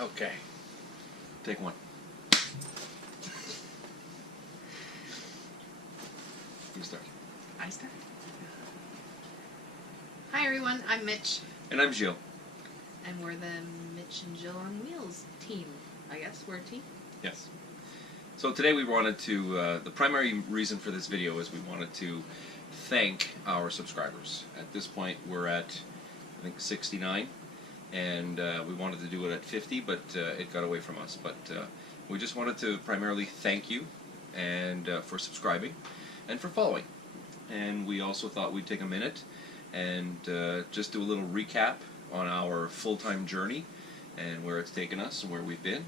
Okay. Take one. You start. I start? Hi everyone, I'm Mitch. And I'm Jill. And we're the Mitch and Jill on Wheels team. I guess we're a team? Yes. So today we wanted to, the primary reason for this video is we wanted to thank our subscribers. At this point we're at, I think, 69. And we wanted to do it at 50, but it got away from us. But we just wanted to primarily thank you and for subscribing and for following. And we also thought we'd take a minute and just do a little recap on our full-time journey and where it's taken us and where we've been.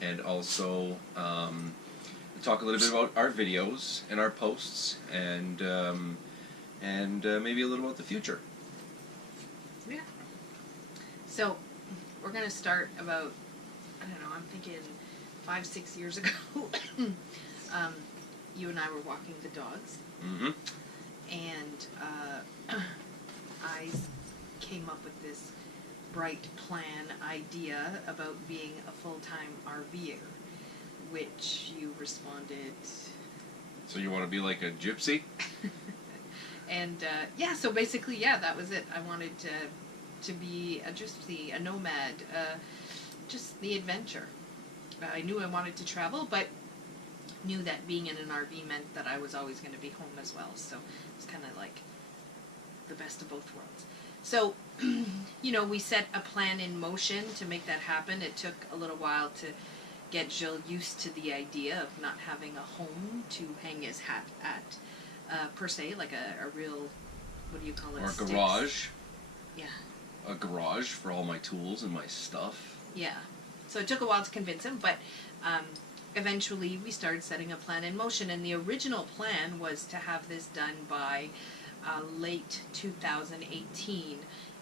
And also talk a little bit about our videos and our posts and maybe a little about the future. Yeah. So, we're going to start about, I don't know, I'm thinking 5-6 years ago. You and I were walking the dogs. Mm-hmm. And I came up with this bright plan idea about being a full-time RVer, which you responded. So you want to be like a gypsy? And yeah, so basically, yeah, that was it. I wanted to be a gypsy, a nomad, just the adventure. I knew I wanted to travel, but knew that being in an RV meant that I was always going to be home as well. So it's kind of like the best of both worlds. So, you know, we set a plan in motion to make that happen. It took a little while to get Gilles used to the idea of not having a home to hang his hat at, per se, like a real, what do you call it? Or a garage. Yeah. A garage for all my tools and my stuff. Yeah. So it took a while to convince him, but eventually we started setting a plan in motion. And the original plan was to have this done by late 2018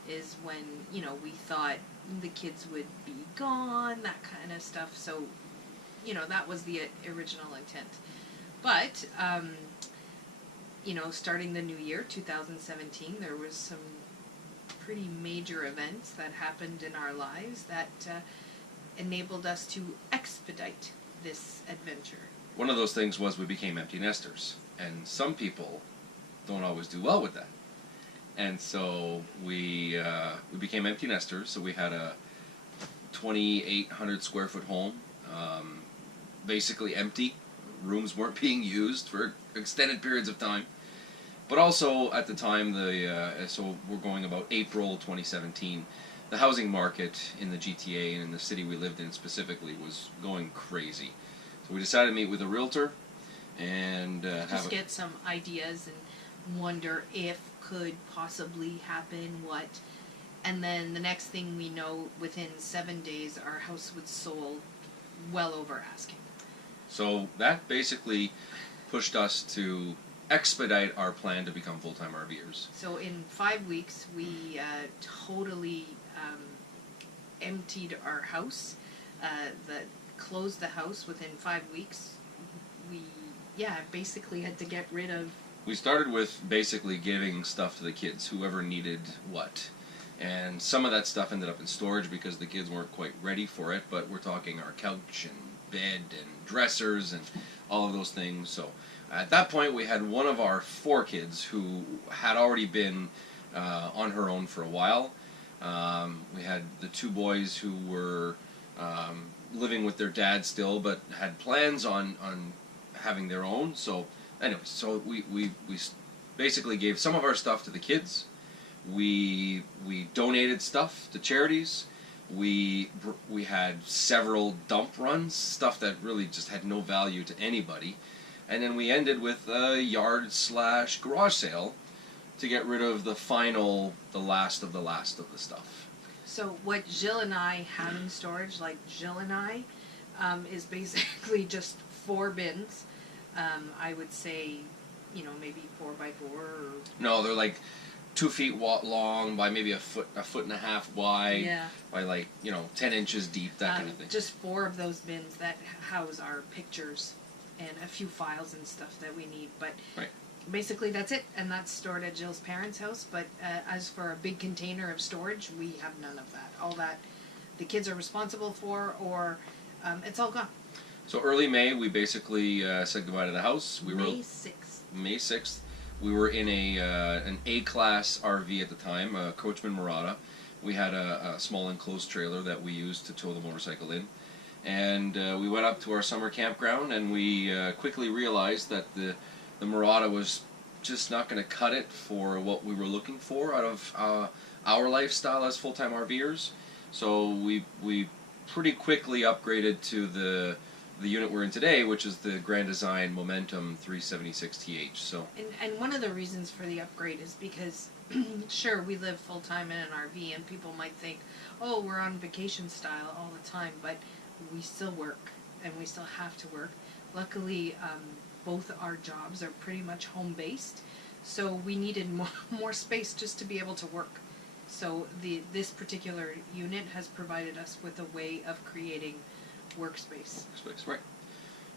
is when, you know, we thought the kids would be gone, that kind of stuff. So, you know, that was the original intent. But, you know, starting the new year, 2017, there was some pretty major events that happened in our lives that enabled us to expedite this adventure. One of those things was we became empty nesters, and some people don't always do well with that. And so we became empty nesters. So we had a 2,800 square foot home, basically empty. Rooms weren't being used for extended periods of time. But also at the time, so we're going about April 2017, the housing market in the GTA and in the city we lived in specifically was going crazy. So we decided to meet with a realtor and just get some ideas and wonder if could possibly happen, what. And then the next thing we know, within 7 days, our house was sold well over asking. So that basically pushed us to expedite our plan to become full-time RVers. So in 5 weeks, we totally emptied our house, closed the house within 5 weeks. We, basically had to get rid of... We started with basically giving stuff to the kids, whoever needed what. And some of that stuff ended up in storage because the kids weren't quite ready for it, but we're talking our couch and bed and dressers and all of those things. So at that point, we had one of our 4 kids who had already been on her own for a while. We had the 2 boys who were living with their dad still, but had plans on having their own. So anyway, so we basically gave some of our stuff to the kids. We donated stuff to charities. We had several dump runs, stuff that really just had no value to anybody. And then we ended with a yard/garage sale to get rid of the last of the stuff. So what Jill and I have in storage, like Jill and I, is basically just 4 bins. I would say, you know, maybe 4x4 or... No, they're like 2 feet long by maybe a foot and a half wide. Yeah. By like, you know, 10 inches deep, that kind of thing. Just 4 of those bins that house our pictures and a few files and stuff that we need. But right. Basically that's it, and that's stored at Jill's parents' house. But as for a big container of storage, we have none of that. All that the kids are responsible for, or it's all gone. So early May, we basically said goodbye to the house. May 6th. May 6th. We were in an A-class RV at the time, a Coachman Murata. We had a small enclosed trailer that we used to tow the motorcycle in. And we went up to our summer campground, and we quickly realized that the Murata was just not going to cut it for what we were looking for out of our lifestyle as full-time RVers. So we pretty quickly upgraded to the unit we're in today, which is the Grand Design Momentum 376TH. So, and one of the reasons for the upgrade is because, sure, we live full-time in an RV, and people might think, oh, we're on vacation style all the time, but we still work, and we still have to work. Luckily, both our jobs are pretty much home-based, so we needed more space just to be able to work. So this particular unit has provided us with a way of creating workspace. Right.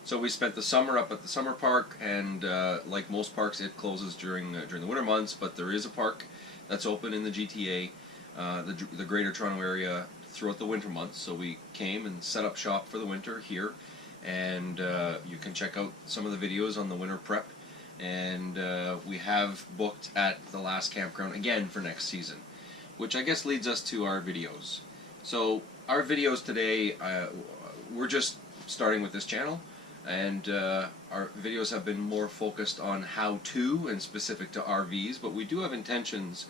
So we spent the summer up at the summer park, and like most parks, it closes during the winter months. But there is a park that's open in the GTA, the Greater Toronto Area, throughout the winter months. So we came and set up shop for the winter here, and you can check out some of the videos on the winter prep. And we have booked at the last campground again for next season, which I guess leads us to our videos. So our videos today, we're just starting with this channel, and our videos have been more focused on how-to and specific to RVs, but we do have intentions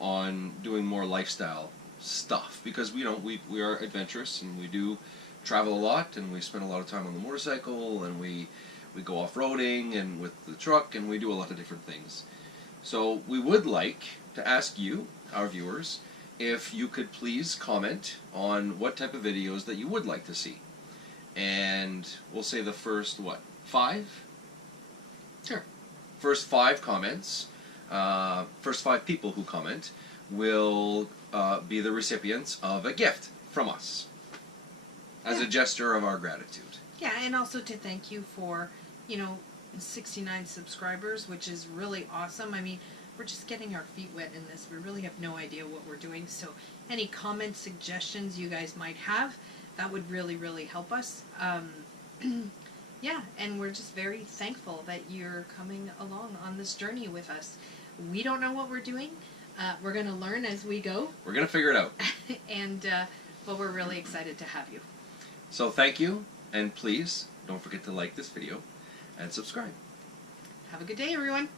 on doing more lifestyle stuff, because we are adventurous, and we do travel a lot, and we spend a lot of time on the motorcycle, and we go off-roading and with the truck, and we do a lot of different things. So we would like to ask you, our viewers, if you could please comment on what type of videos that you would like to see. And we'll say the first, 5? Sure. First 5 comments, first 5 people who comment will be the recipients of a gift from us as a gesture of our gratitude. Yeah, and also to thank you for, 69 subscribers, which is really awesome. I mean, we're just getting our feet wet in this. We really have no idea what we're doing. So any comments, suggestions you guys might have, that would really, really help us. Yeah, and we're just very thankful that you're coming along on this journey with us. We don't know what we're doing. We're going to learn as we go. We're going to figure it out. But we're really excited to have you. So thank you, and please don't forget to like this video and subscribe. Have a good day, everyone.